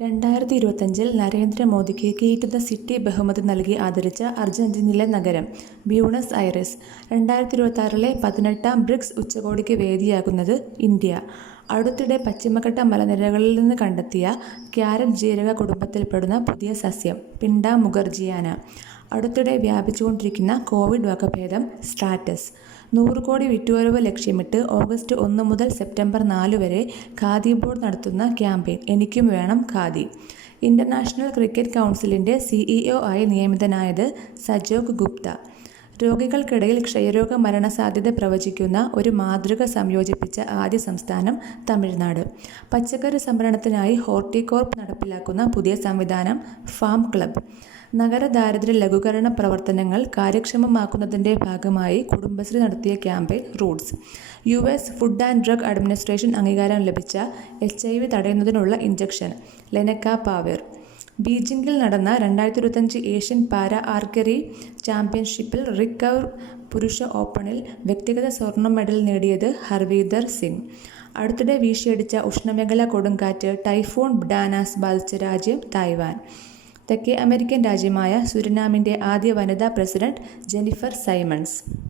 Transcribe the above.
2025 നരേന്ദ്രമോദിക്ക് Keir the city ബഹുമതി നൽകി ആദരിച്ച അർജന്റീനയിലെ നഗരം ബ്യൂണസ് ഐറിസ്. 2026 18-ാം ബ്രിക്സ് ഉച്ചകോടിക്ക് വേദിയാകുന്നത് ഇന്ത്യ. അടുത്തിടെ പശ്ചിമഘട്ട മലനിരകളിൽ നിന്ന് കണ്ടെത്തിയ ക്യാരറ്റ് ജീരക കുടുംബത്തിൽപ്പെടുന്ന പുതിയ സസ്യം പിണ്ട മുഖർജിയാന. അടുത്തിടെ വ്യാപിച്ചുകൊണ്ടിരിക്കുന്ന കോവിഡ് വകഭേദം സ്ട്രാറ്റസ്. 100 കോടി വിറ്റുവരവ് ലക്ഷ്യമിട്ട് ഓഗസ്റ്റ് 1 മുതൽ സെപ്റ്റംബർ 4 വരെ ഖാദി ബോർഡ് നടത്തുന്ന ക്യാമ്പയിൻ എനിക്കും വേണം ഖാദി. ഇന്റർനാഷണൽ ക്രിക്കറ്റ് കൗൺസിലിന്റെ CEO ആയി നിയമിതനായത് സജോഗ് ഗുപ്ത. രോഗികൾക്കിടയിൽ ക്ഷയരോഗ മരണസാധ്യത പ്രവചിക്കുന്ന ഒരു മാതൃക സംയോജിപ്പിച്ച ആദ്യ സംസ്ഥാനം തമിഴ്നാട്. പച്ചക്കറി സംഭരണത്തിനായി ഹോർട്ടികോർപ്പ് നടപ്പിലാക്കുന്ന പുതിയ സംവിധാനം ഫാം ക്ലബ്. നഗര ദാരിദ്ര്യ ലഘൂകരണ പ്രവർത്തനങ്ങൾ കാര്യക്ഷമമാക്കുന്നതിന്റെ ഭാഗമായി കുടുംബശ്രീ നടത്തിയ campaign Roots. US food and drug administration അംഗീകാരം ലഭിച്ച HIV തടയുന്നതിനുള്ള ഇഞ്ചക്ഷൻ ലെനക്കാപാവിർ. ബീജിംഗിൽ നടന്ന 2025 ഏഷ്യൻ പാരാ ആർച്ചറി ചാമ്പ്യൻഷിപ്പിൽ റിക്കർവ് പുരുഷ ഓപ്പണിൽ വ്യക്തിഗത സ്വർണ്ണ മെഡൽ നേടിയത് ഹർവീന്ദർ സിംഗ്. അടുത്തിടെ വീശിയടിച്ച ഉഷ്ണമേഖലാ കൊടുങ്കാറ്റ് ടൈഫൂൺ ഡാനാസ് ബാധിച്ച രാജ്യം തായ്വാൻ. തെക്കേ അമേരിക്കൻ രാജ്യമായ സുരിനാമിന്റെ ആദ്യ വനിതാ പ്രസിഡന്റ് ജെന്നിഫർ സൈമൺസ്.